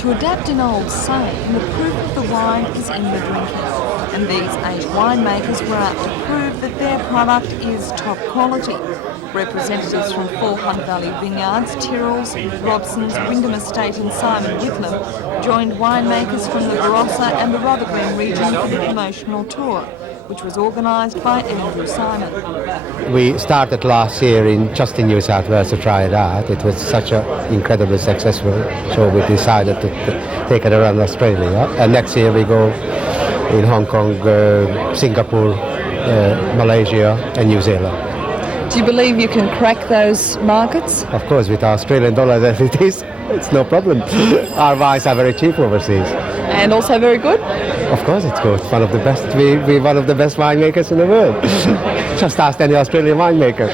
To adapt an old saying, the proof of the wine is in the drinking. And these 8 winemakers were out to prove that their product is top quality. Representatives from 4 Hunt Valley Vineyards, Tyrrells, Robsons, Wyndham Estate and Simon Whitlam joined winemakers from the Barossa and the Rotherglen region for the promotional tour, which was organised by Andrew Simon. We started last year just in New South Wales to try it out. It was such an incredibly successful show, we decided to take it around Australia. And next year we go in Hong Kong, Singapore, Malaysia and New Zealand. Do you believe you can crack those markets? Of course, with Australian dollars as it is, it's no problem. Our wines are very cheap overseas. And also very good? Of course it's good. One of the best. We're one of the best winemakers in the world. Just ask any Australian winemaker.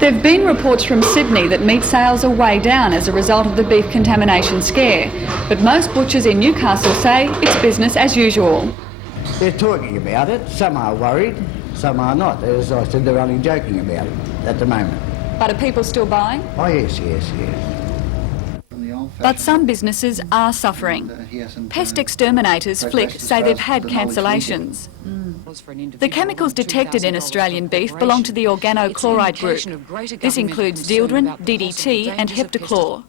There have been reports from Sydney that meat sales are way down as a result of the beef contamination scare, but most butchers in Newcastle say it's business as usual. They're talking about it, some are worried, some are not. As I said, they're only joking about it at the moment. But are people still buying? Oh yes. But some businesses are suffering. Pest exterminators, Flick, say they've had cancellations. The chemicals detected in Australian beef belong to the organochloride group. This includes dieldrin, DDT and heptachlor.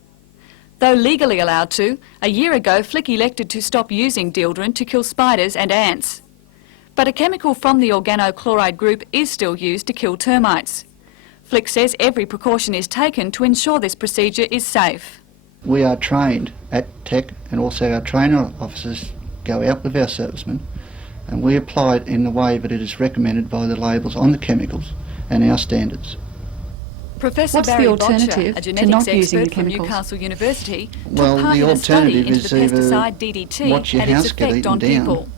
Though legally allowed to, a year ago Flick elected to stop using dieldrin to kill spiders and ants. But a chemical from the organochloride group is still used to kill termites. Flick says every precaution is taken to ensure this procedure is safe. We are trained at TEC, and also our trainer officers go out with our servicemen, and we apply it in the way that it is recommended by the labels on the chemicals and our standards. Professor What's Barry the Botcher, alternative a to genetics not using the expert from chemicals? Newcastle University, Well, took part the in a study alternative into is the either pesticide DDT watch your and its house get effect on eaten down, people.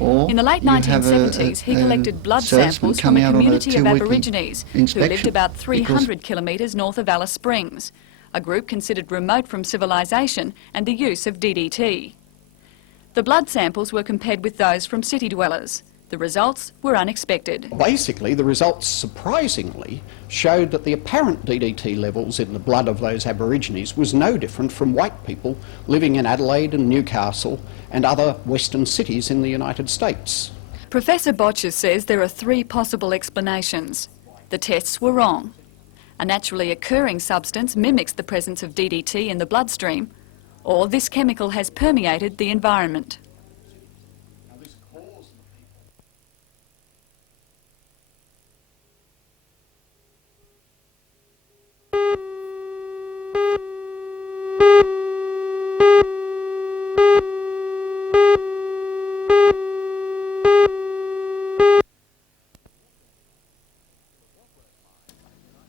or In the late you have 1970s, he collected blood serviceman samples come from a out on community of two-week Aborigines who lived inspection, about because 300 kilometres north of Alice Springs, a group considered remote from civilisation and the use of DDT. The blood samples were compared with those from city dwellers. The results were unexpected. Basically, the results surprisingly showed that the apparent DDT levels in the blood of those Aborigines was no different from white people living in Adelaide and Newcastle and other western cities in the United States. Professor Botcher says there are 3 possible explanations. The tests were wrong. A naturally occurring substance mimics the presence of DDT in the bloodstream, or this chemical has permeated the environment.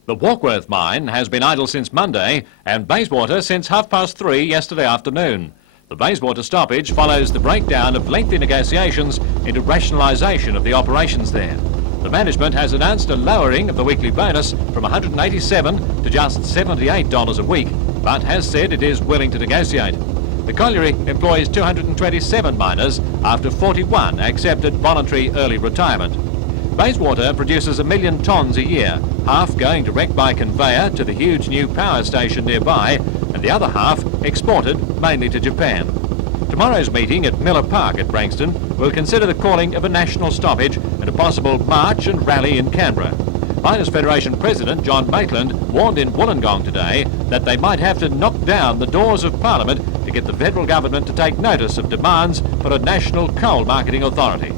The Warkworth mine has been idle since Monday and Bayswater since 3:30 yesterday afternoon. The Bayswater stoppage follows the breakdown of lengthy negotiations into rationalisation of the operations there. The management has announced a lowering of the weekly bonus from $187 to just $78 a week, but has said it is willing to negotiate. The colliery employs 227 miners after 41 accepted voluntary early retirement. Bayswater produces 1 million tonnes a year, half going direct by conveyor to the huge new power station nearby, and the other half exported mainly to Japan. Tomorrow's meeting at Miller Park at Branxton will consider the calling of a national stoppage and a possible march and rally in Canberra. Miners Federation President John Maitland warned in Wollongong today that they might have to knock down the doors of Parliament to get the federal government to take notice of demands for a national coal marketing authority.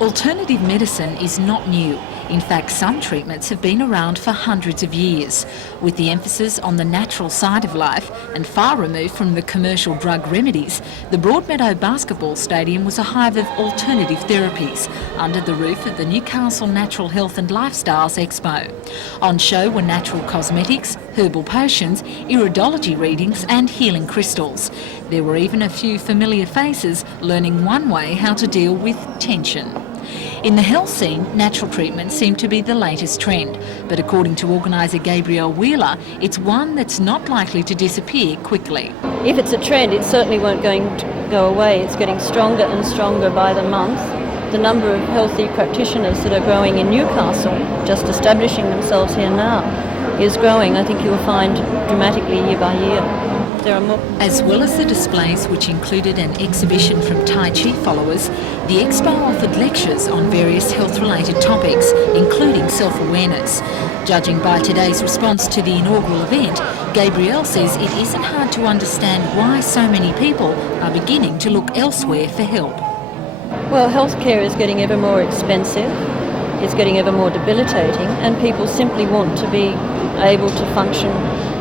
Alternative medicine is not new. In fact, some treatments have been around for hundreds of years, with the emphasis on the natural side of life and far removed from the commercial drug remedies. The Broadmeadow Basketball Stadium was a hive of alternative therapies under the roof of the Newcastle Natural Health and Lifestyles Expo. On show were natural cosmetics, herbal potions, iridology readings and healing crystals. There were even a few familiar faces learning one way how to deal with tension. In the health scene, natural treatments seem to be the latest trend, but according to organiser Gabrielle Wheeler, it's one that's not likely to disappear quickly. If it's a trend, it certainly won't going to go away. It's getting stronger and stronger by the month. The number of healthy practitioners that are growing in Newcastle, just establishing themselves here now, is growing. I think you'll find dramatically year by year. There are more. As well as the displays, which included an exhibition from Tai Chi followers, the expo offered lectures on various health-related topics, including self-awareness. Judging by today's response to the inaugural event, Gabrielle says it isn't hard to understand why so many people are beginning to look elsewhere for help. Well, healthcare is getting ever more expensive, it's getting ever more debilitating, and people simply want to be able to function.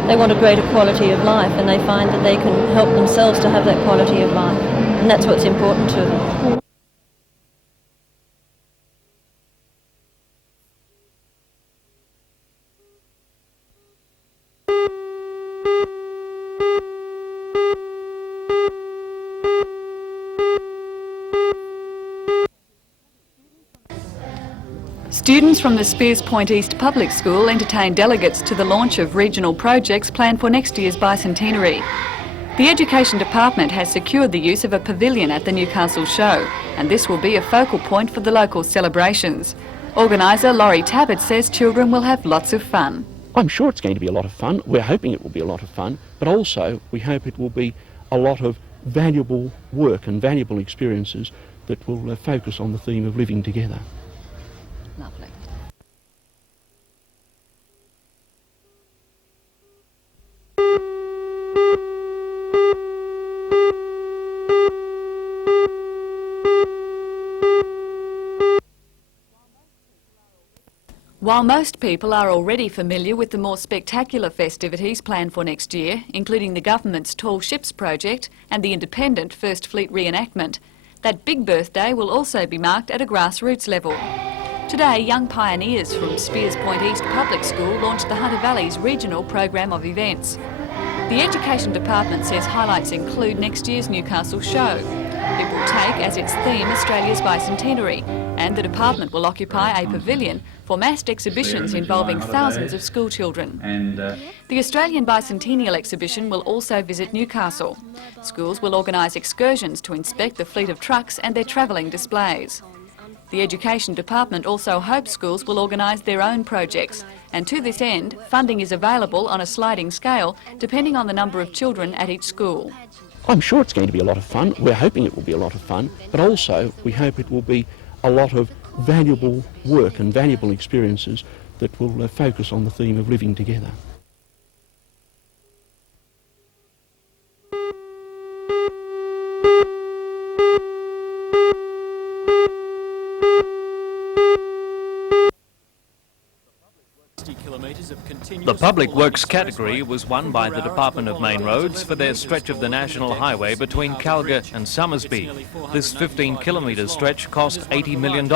They want a greater quality of life, and they find that they can help themselves to have that quality of life, and that's what's important to them. Students from the Spears Point East Public School entertained delegates to the launch of regional projects planned for next year's bicentenary. The Education Department has secured the use of a pavilion at the Newcastle show, and this will be a focal point for the local celebrations. Organiser Laurie Tabbert says children will have lots of fun. I'm sure it's going to be a lot of fun. We're hoping it will be a lot of fun, but also we hope it will be a lot of valuable work and valuable experiences that will focus on the theme of living together. Lovely. While most people are already familiar with the more spectacular festivities planned for next year, including the government's Tall Ships project and the independent First Fleet reenactment, that big birthday will also be marked at a grassroots level. Today, young pioneers from Spears Point East Public School launched the Hunter Valley's regional program of events. The Education Department says highlights include next year's Newcastle show. It will take as its theme Australia's bicentenary, and the department will occupy a pavilion for massed exhibitions involving thousands of school children. The Australian Bicentennial exhibition will also visit Newcastle. Schools will organise excursions to inspect the fleet of trucks and their travelling displays. The Education Department also hopes schools will organise their own projects, and to this end, funding is available on a sliding scale depending on the number of children at each school. I'm sure it's going to be a lot of fun. We're hoping it will be a lot of fun, but also we hope it will be a lot of valuable work and valuable experiences that will focus on the theme of living together. The Public Works category was won by the Department of Main Roads for their stretch of the National Highway between Calgary and Somersby. This 15-kilometre stretch cost $80 million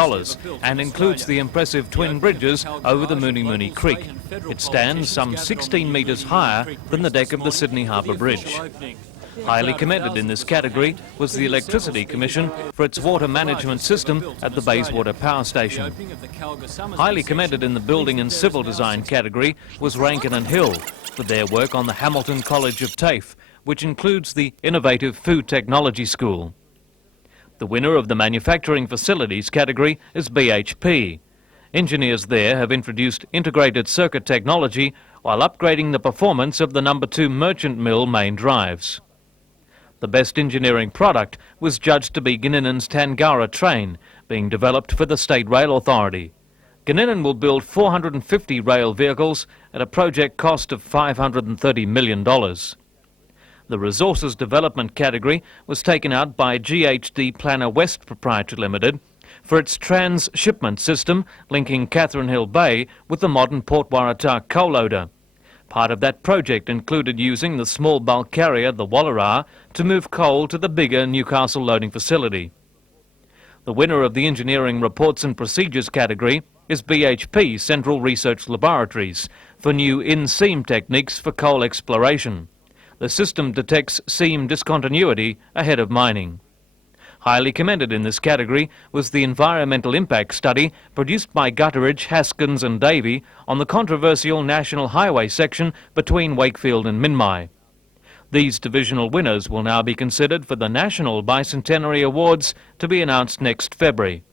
and includes the impressive twin bridges over the Mooney Mooney Creek. It stands some 16 metres higher than the deck of the Sydney Harbour Bridge. Highly commended in this category was the Electricity Commission for its water management system at the Bayswater Power Station. Highly commended in the Building and Civil Design category was Rankin and Hill for their work on the Hamilton College of TAFE, which includes the Innovative Food Technology School. The winner of the Manufacturing Facilities category is BHP. Engineers there have introduced integrated circuit technology while upgrading the performance of the No. 2 merchant mill main drives. The best engineering product was judged to be Ginninan's Tangara train, being developed for the State Rail Authority. Ginninan will build 450 rail vehicles at a project cost of $530 million. The Resources Development category was taken out by GHD Planner West Proprietary Limited for its transshipment system linking Catherine Hill Bay with the modern Port Waratah coal loader. Part of that project included using the small bulk carrier, the Wallara, to move coal to the bigger Newcastle loading facility. The winner of the Engineering Reports and Procedures category is BHP Central Research Laboratories for new in-seam techniques for coal exploration. The system detects seam discontinuity ahead of mining. Highly commended in this category was the environmental impact study produced by Gutteridge, Haskins and Davey on the controversial National Highway section between Wakefield and Minmai. These divisional winners will now be considered for the National Bicentenary Awards to be announced next February.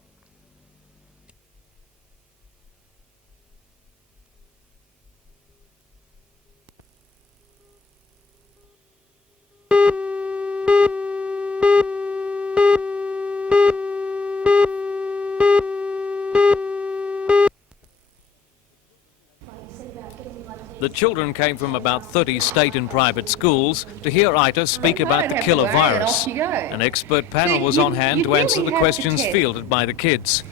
The children came from about 30 state and private schools to hear Ita speak about the killer virus. An expert panel was on hand to answer the questions fielded by the kids.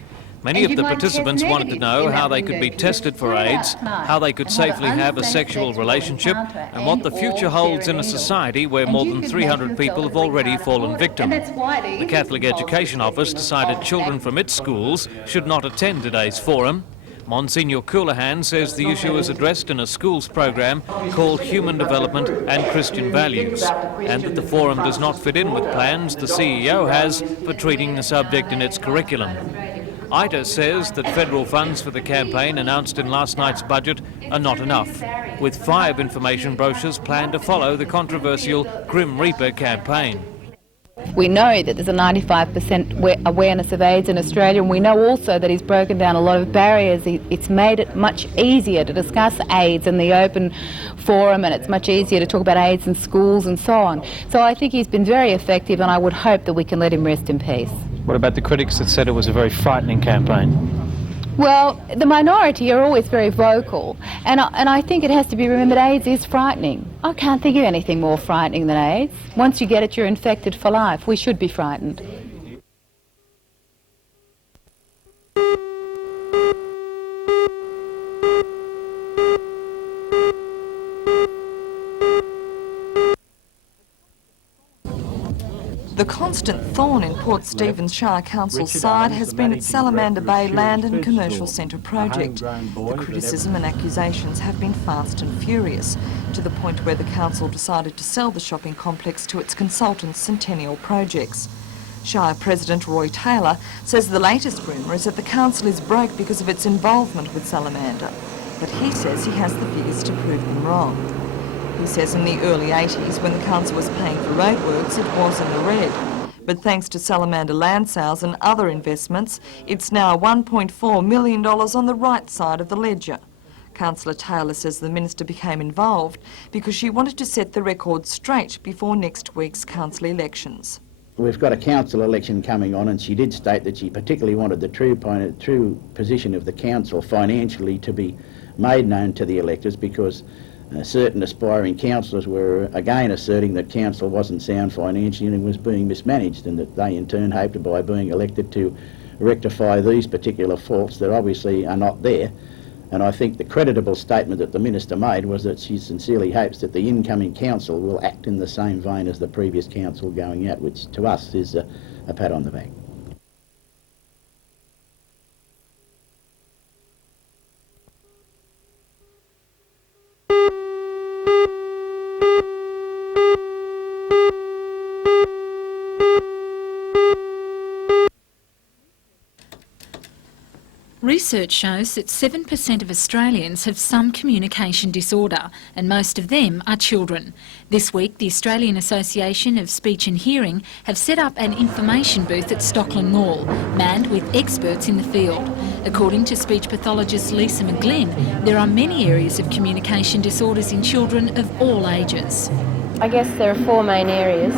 Many of the participants wanted to know how they could be tested for AIDS, how they could safely have a sexual relationship, and what the future holds in a society where more than 300 people have already fallen victim. The Catholic Education Office decided children from its schools should not attend today's forum. Monsignor Coulahan says the issue is addressed in a schools program called Human Development and Christian Values, and that the forum does not fit in with plans the CEO has for treating the subject in its curriculum. Ita says that federal funds for the campaign announced in last night's budget are not enough, with 5 information brochures planned to follow the controversial Grim Reaper campaign. We know that there's a 95% awareness of AIDS in Australia, and we know also that he's broken down a lot of barriers. It's made it much easier to discuss AIDS in the open forum, and it's much easier to talk about AIDS in schools and so on. So I think he's been very effective, and I would hope that we can let him rest in peace. What about the critics that said it was a very frightening campaign? Well, the minority are always very vocal, and I think it has to be remembered AIDS is frightening. I can't think of anything more frightening than AIDS. Once you get it, you're infected for life. We should be frightened. The constant thorn in Port Stephens Shire Council's side has been its Salamander Bay Land and Commercial Centre project. The criticism and accusations have been fast and furious, to the point where the council decided to sell the shopping complex to its consultant Centennial Projects. Shire President Roy Taylor says the latest rumour is that the council is broke because of its involvement with Salamander, but he says he has the figures to prove them wrong. He says in the early 80s, when the council was paying for roadworks, it was in the red. But thanks to Salamander land sales and other investments, it's now $1.4 million on the right side of the ledger. Councillor Taylor says the minister became involved because she wanted to set the record straight before next week's council elections. We've got a council election coming on, and she did state that she particularly wanted the true position of the council financially to be made known to the electors, because certain aspiring councillors were again asserting that council wasn't sound financially and was being mismanaged, and that they in turn hoped by being elected to rectify these particular faults that obviously are not there. And I think the creditable statement that the minister made was that she sincerely hopes that the incoming council will act in the same vein as the previous council going out, which to us is a pat on the back. Research shows that 7% of Australians have some communication disorder, and most of them are children. This week, the Australian Association of Speech and Hearing have set up an information booth at Stockland Mall, manned with experts in the field. According to speech pathologist Lisa McGlynn, there are many areas of communication disorders in children of all ages. I guess there are 4 main areas.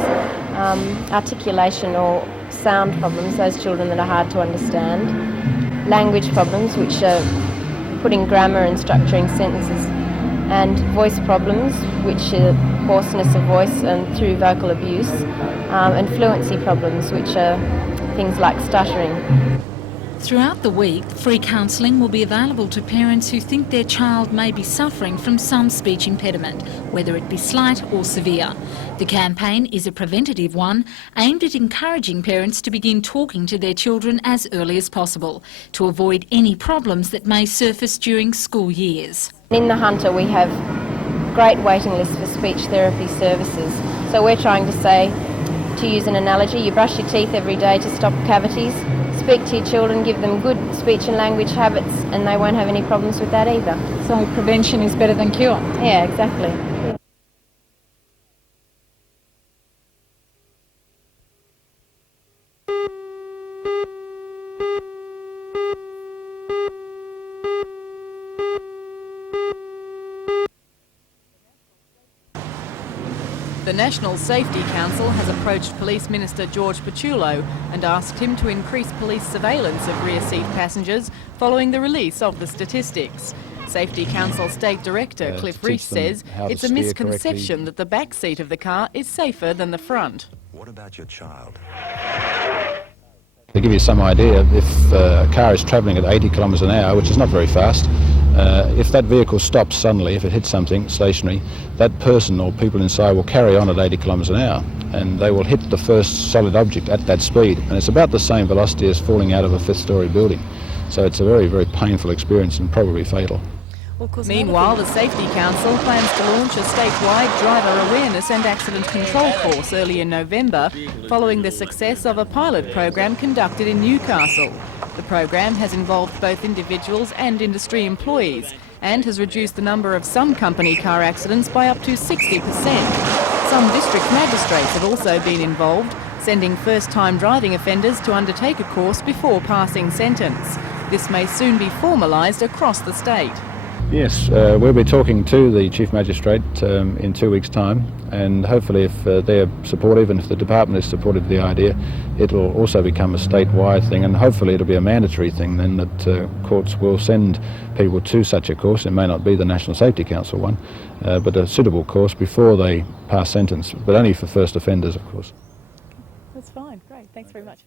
Articulation or sound problems, those children that are hard to understand. Language problems, which are putting grammar and structuring sentences. And voice problems, which are hoarseness of voice and through vocal abuse. And fluency problems, which are things like stuttering. Throughout the week, free counselling will be available to parents who think their child may be suffering from some speech impediment, whether it be slight or severe. The campaign is a preventative one aimed at encouraging parents to begin talking to their children as early as possible to avoid any problems that may surface during school years. In the Hunter we have great waiting lists for speech therapy services. So we're trying to say, to use an analogy, you brush your teeth every day to stop cavities. Speak to your children, give them good speech and language habits, and they won't have any problems with that either. So prevention is better than cure? Yeah, exactly. The National Safety Council has approached Police Minister George Paciulo and asked him to increase police surveillance of rear seat passengers following the release of the statistics. Safety Council State Director Cliff Reese says it's a misconception that the back seat of the car is safer than the front. What about your child? To give you some idea, if a car is travelling at 80 kilometres an hour, which is not very fast, if that vehicle stops suddenly, if it hits something stationary, that person or people inside will carry on at 80 kilometres an hour, and they will hit the first solid object at that speed, and it's about the same velocity as falling out of a fifth-storey building. So it's a very, very painful experience and probably fatal. Meanwhile, the Safety Council plans to launch a statewide driver awareness and accident control course early in November, following the success of a pilot program conducted in Newcastle. The program has involved both individuals and industry employees and has reduced the number of some company car accidents by up to 60%. Some district magistrates have also been involved, sending first-time driving offenders to undertake a course before passing sentence. This may soon be formalised across the state. Yes, we'll be talking to the Chief Magistrate in 2 weeks' time, and hopefully if they're supportive and if the department is supportive of the idea, it will also become a statewide thing, and hopefully it'll be a mandatory thing then that courts will send people to such a course. It may not be the National Safety Council one, but a suitable course before they pass sentence, but only for first offenders, of course. That's fine, great, thanks very much.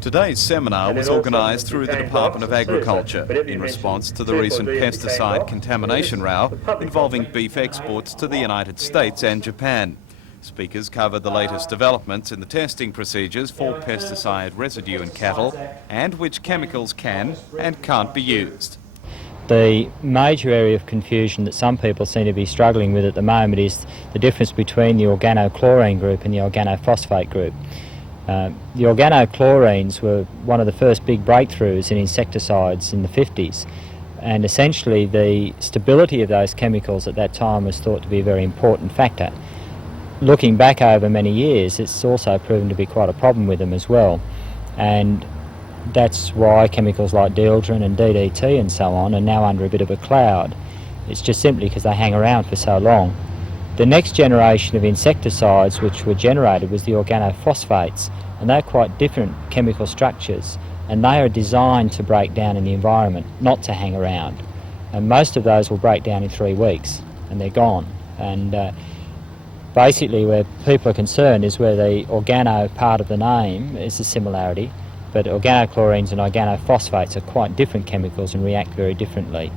Today's seminar was organised through the Department of Agriculture in response to the recent pesticide contamination row involving beef exports to the United States and Japan. Speakers covered the latest developments in the testing procedures for pesticide residue in cattle and which chemicals can and can't be used. The major area of confusion that some people seem to be struggling with at the moment is the difference between the organochlorine group and the organophosphate group. The organochlorines were one of the first big breakthroughs in insecticides in the 50s, and essentially the stability of those chemicals at that time was thought to be a very important factor. Looking back over many years, it's also proven to be quite a problem with them as well, and that's why chemicals like dieldrin and DDT and so on are now under a bit of a cloud. It's just simply because they hang around for so long. The next generation of insecticides which were generated was the organophosphates, and they're quite different chemical structures, and they are designed to break down in the environment, not to hang around. And most of those will break down in 3 weeks, and they're gone. And basically where people are concerned is where the organo part of the name is a similarity, but organochlorines and organophosphates are quite different chemicals and react very differently.